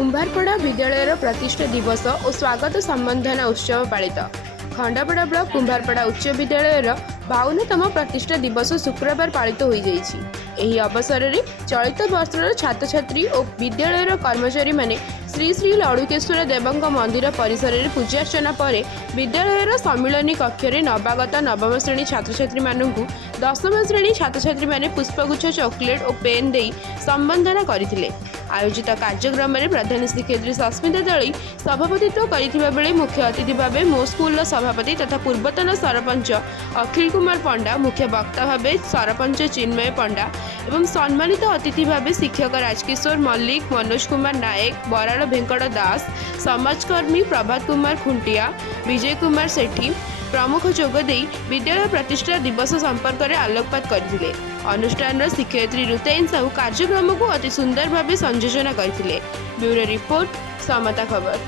कुंभारपड़ा विद्यालय प्रतिष्ठा दिवस और स्वागत संबंधना उत्सव पालित। खंडापड़ा ब्लॉक कुंभारपड़ा उच्च विद्यालय 52तम प्रतिष्ठा दिवस शुक्रवार पालित हो जाइछि। एही अवसर में चलित वर्षर छात्र छात्री और विद्यालय कर्मचारी माने श्री श्री लड़ुकेश्वर देवंक मंदिर परिसर में पूजार्चना पर विद्यालय सम्मिलनी कक्ष में नवागत नवम श्रेणी छात्र छात्री मानू दशम श्रेणी छात्र छात्री माने पुष्पगुच्छ चॉकलेट और पेन दे संबंधना करथिले। आयोजित कार्यक्रम में प्रधान शिक्षयित्री सस्मिता दलई सभापतित्व करथिबा बेले मुख्य अतिथि भाव मो स्कूल सभापति तथा पूर्वतन सरपंच अखिल कुमार पंडा, मुख्य वक्ता भाव सरपंच चिन्मय पंडा एवं सम्मानित अतिथि भाव शिक्षक राजकिशोर मल्लिक, मनोज कुमार नायक, बराड़ भेंकट दास, समाजकर्मी प्रभात कुमार खुंटिया, विजय कुमार सेठी प्रमुख जोगदे विद्यालय प्रतिष्ठा दिवस संपर्क में आलोकपात करथिले। अनुष्ठान शिक्षयित्री ऋतयन साहू कार्यक्रम को अति सुंदर भाव संयोजन करथिले। ब्यूरो रिपोर्ट समता खबर।